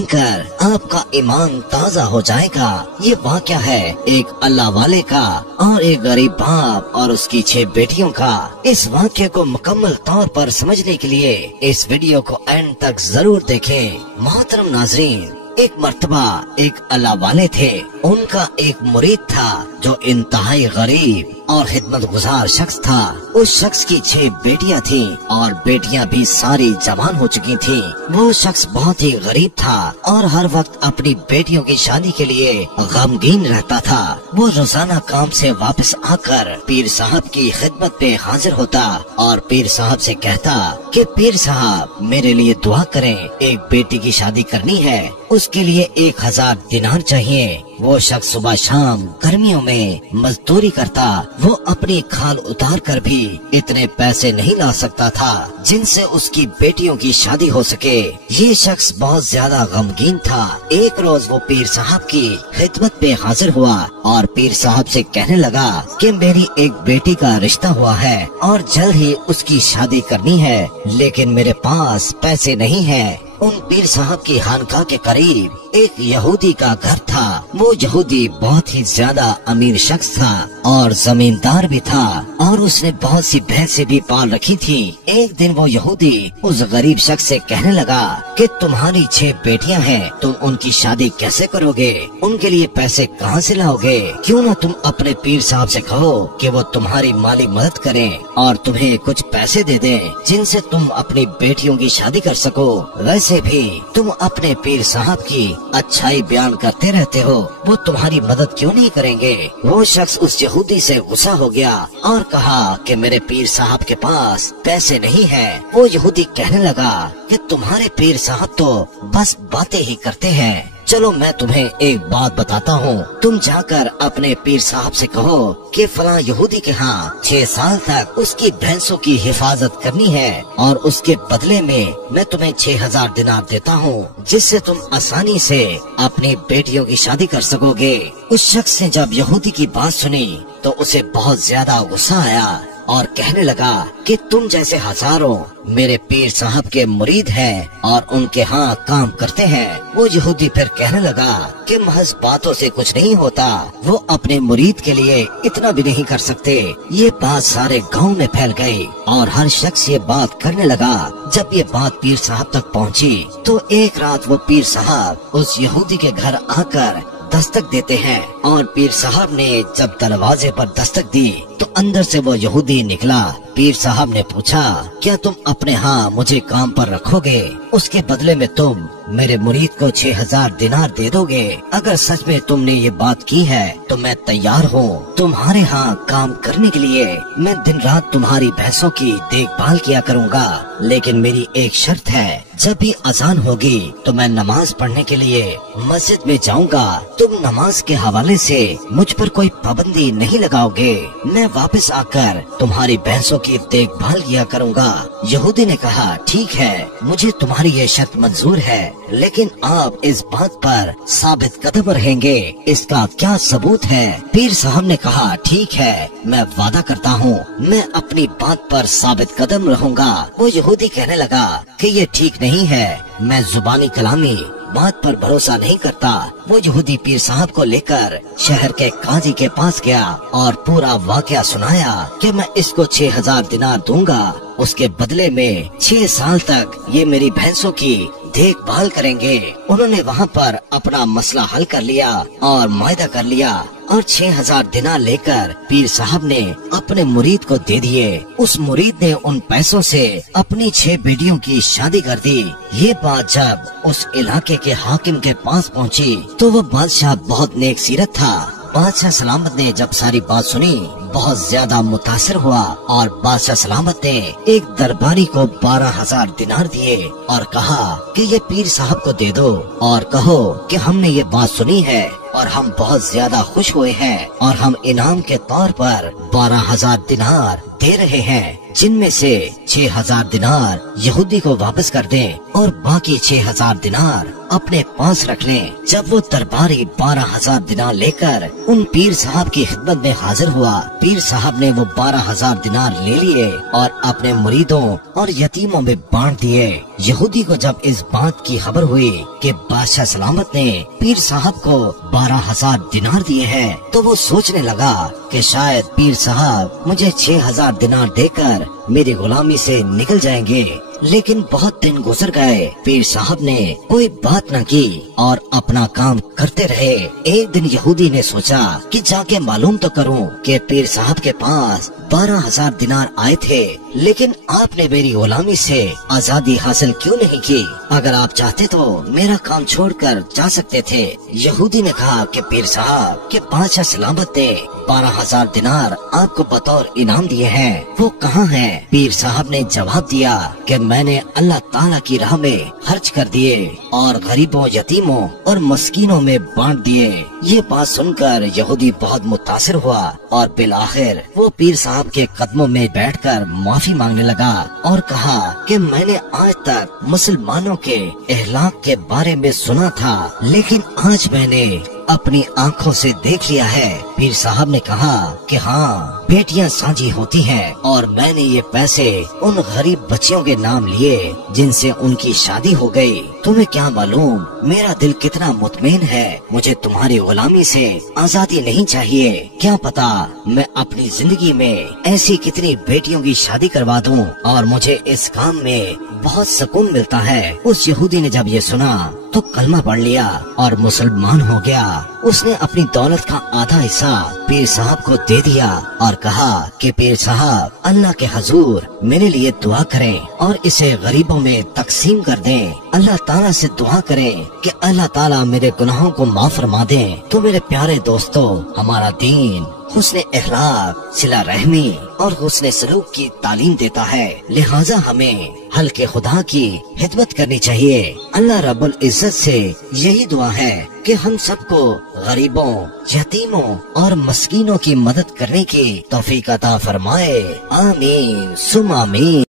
सुनकर आपका ईमान ताज़ा हो जाएगा। ये वाक़या है एक अल्लाह वाले का और एक गरीब बाप और उसकी 6 बेटियों का। इस वाक़ये को मुकम्मल तौर पर समझने के लिए इस वीडियो को एंड तक जरूर देखें। मोहतरम नाज़रीन, एक मर्तबा एक अल्लाह वाले थे। उनका एक मुरीद था जो इंतहाई गरीब और खिदमतगुजार शख्स था। उस शख्स की 6 बेटियां थीं और बेटियां भी सारी जवान हो चुकी थीं। वो शख्स बहुत ही गरीब था और हर वक्त अपनी बेटियों की शादी के लिए गमगीन रहता था। वो रोजाना काम से वापस आकर पीर साहब की खिदमत पे हाजिर होता और पीर साहब से कहता कि पीर साहब मेरे लिए दुआ करें, एक बेटी की शादी करनी है, उसके लिए 1000 दिनार चाहिए। वो शख्स सुबह शाम गर्मियों में मजदूरी करता। वो अपनी खाल उतार कर भी इतने पैसे नहीं ला सकता था जिनसे उसकी बेटियों की शादी हो सके। ये शख्स बहुत ज्यादा गमगीन था। एक रोज वो पीर साहब की खिदमत पे हाजिर हुआ और पीर साहब से कहने लगा कि मेरी एक बेटी का रिश्ता हुआ है और जल्द ही उसकी शादी करनी है, लेकिन मेरे पास पैसे नहीं है। उन पीर साहब की खानकाह के करीब एक यहूदी का घर था। वो यहूदी बहुत ही ज्यादा अमीर शख्स था और जमींदार भी था और उसने बहुत सी भैंसें भी पाल रखी थी। एक दिन वो यहूदी उस गरीब शख्स से कहने लगा कि तुम्हारी 6 बेटियां हैं, तुम उनकी शादी कैसे करोगे? उनके लिए पैसे कहाँ से लाओगे? क्यों न तुम अपने पीर साहब से कहो कि वो तुम्हारी माली मदद करें और तुम्हें कुछ पैसे दे दें जिनसे तुम अपनी बेटियों की शादी कर सको। वैसे भी तुम अपने पीर साहब की अच्छाई बयान करते रहते हो, वो तुम्हारी मदद क्यों नहीं करेंगे? वो शख्स उस यहूदी से गुस्सा हो गया और कहा कि मेरे पीर साहब के पास पैसे नहीं है। वो यहूदी कहने लगा कि तुम्हारे पीर साहब तो बस बातें ही करते हैं। चलो मैं तुम्हें एक बात बताता हूँ, तुम जाकर अपने पीर साहब से कहो कि फलां यहूदी के यहाँ 6 साल तक उसकी भैंसों की हिफाजत करनी है और उसके बदले में मैं तुम्हें 6000 दिनार देता हूँ, जिससे तुम आसानी से अपनी बेटियों की शादी कर सकोगे। उस शख्स ने जब यहूदी की बात सुनी तो उसे बहुत ज्यादा गुस्सा आया और कहने लगा कि तुम जैसे हजारों मेरे पीर साहब के मुरीद हैं और उनके यहाँ काम करते हैं। वो यहूदी फिर कहने लगा कि महज बातों से कुछ नहीं होता, वो अपने मुरीद के लिए इतना भी नहीं कर सकते। ये बात सारे गांव में फैल गई और हर शख्स ये बात करने लगा। जब ये बात पीर साहब तक पहुँची तो एक रात वो पीर साहब उस यहूदी के घर आकर दस्तक देते हैं और पीर साहब ने जब दरवाजे पर दस्तक दी तो अंदर से वो यहूदी निकला। पीर साहब ने पूछा, क्या तुम अपने यहाँ मुझे काम पर रखोगे? उसके बदले में तुम मेरे मुरीद को 6000 दिनार दे दोगे? अगर सच में तुमने ये बात की है तो मैं तैयार हूँ तुम्हारे यहाँ काम करने के लिए। मैं दिन रात तुम्हारी भैंसों की देखभाल किया करूँगा, लेकिन मेरी एक शर्त है, जब भी अजान होगी तो मैं नमाज पढ़ने के लिए मस्जिद में जाऊँगा। तुम नमाज के हवाले से मुझ पर कोई पाबंदी नहीं लगाओगे। मैं वापस आकर तुम्हारी भैंसों की देखभाल किया करूँगा। यहूदी ने कहा, ठीक है, मुझे तुम्हारी ये शर्त मंजूर है, लेकिन आप इस बात पर साबित कदम रहेंगे, इसका क्या सबूत है? पीर साहब ने कहा, ठीक है, मैं वादा करता हूँ मैं अपनी बात पर साबित कदम रहूँगा। वो यहूदी कहने लगा कि ये ठीक नहीं है, मैं जुबानी कलामी बात पर भरोसा नहीं करता। वो यहूदी पीर साहब को लेकर शहर के काजी के पास गया और पूरा वाकया सुनाया कि मैं इसको 6000 दिनार दूंगा, उसके बदले में 6 साल तक ये मेरी भैंसों की देखभाल करेंगे। उन्होंने वहाँ पर अपना मसला हल कर लिया और मुआहदा कर लिया और 6000 दिनार लेकर पीर साहब ने अपने मुरीद को दे दिए। उस मुरीद ने उन पैसों से अपनी 6 बेटियों की शादी कर दी। ये बात जब उस इलाके के हाकिम के पास पहुंची तो वो बादशाह बहुत नेक सीरत था। बादशाह सलामत ने जब सारी बात सुनी बहुत ज्यादा मुतासिर हुआ और बादशाह सलामत ने एक दरबारी को 12000 दिनार दिए और कहा कि ये पीर साहब को दे दो और कहो कि हमने ये बात सुनी है और हम बहुत ज्यादा खुश हुए हैं और हम इनाम के तौर पर 12000 दिनार दे रहे हैं, जिनमें से 6000 दिनार यहूदी को वापस कर दें और बाकी 6000 दिनार अपने पास रख लें। जब वो दरबारी 12000 दिनार लेकर उन पीर साहब की खिदमत में हाजिर हुआ, पीर साहब ने वो 12000 दिनार ले लिए और अपने मुरीदों और यतीमों में बांट दिए। यहूदी को जब इस बात की खबर हुई कि बादशाह सलामत ने पीर साहब को 12,000 दिनार दिए हैं, तो वो सोचने लगा कि शायद पीर साहब मुझे 6,000 दिनार देकर मेरी गुलामी से निकल जाएंगे। लेकिन बहुत दिन गुजर गए, पीर साहब ने कोई बात न की और अपना काम करते रहे। एक दिन यहूदी ने सोचा कि जाके मालूम तो करूं कि पीर साहब के पास 12,000 दिनार आए थे, लेकिन आपने मेरी गुलामी से आजादी हासिल क्यों नहीं की? अगर आप चाहते तो मेरा काम छोड़कर जा सकते थे। यहूदी ने कहा कि पीर साहब के बादशाह सलामत ने 12,000 दिनार आपको बतौर इनाम दिए हैं, वो कहाँ हैं? पीर साहब ने जवाब दिया कि मैंने अल्लाह ताला की राह में खर्च कर दिए और गरीबों, यतीमों और मस्कीनों में बांट दिए। ये बात सुनकर यहूदी बहुत मुतासिर हुआ और बिल आखिर वो पीर साहब के कदमों में बैठकर माफी मांगने लगा और कहा कि मैंने आज तक मुसलमानों के इहलाक के बारे में सुना था, लेकिन आज मैंने अपनी आंखों से देख लिया है। पीर साहब ने कहा कि हाँ, बेटियां साझी होती हैं और मैंने ये पैसे उन गरीब बच्चियों के नाम लिए जिनसे उनकी शादी हो गई। तुम्हें क्या मालूम मेरा दिल कितना मुतमईन है। मुझे तुम्हारी गुलामी से आजादी नहीं चाहिए। क्या पता मैं अपनी जिंदगी में ऐसी कितनी बेटियों की शादी करवा दूं और मुझे इस काम में बहुत सुकून मिलता है। उस यहूदी ने जब ये सुना तो कलमा पढ़ लिया और मुसलमान हो गया। उसने अपनी दौलत का आधा हिस्सा पीर साहब को दे दिया और कहा कि पीर साहब अल्लाह के हजूर मेरे लिए दुआ करें और इसे गरीबों में तकसीम कर दें। अल्लाह ताला से दुआ करें कि अल्लाह ताला मेरे गुनाहों को माफ फरमा दे। तो मेरे प्यारे दोस्तों, हमारा दीन हुस्ने अखलाक, सिला रहमी और हुस्ने सलूक की तालीम देता है, लिहाजा हमें हल्के खुदा की खिदमत करनी चाहिए। अल्लाह रब्बुल इज्जत से यही दुआ है कि हम सबको गरीबों, यतीमों और मस्कीनों की मदद करने की तौफीक अता फरमाए। आमीन सुम आमीन।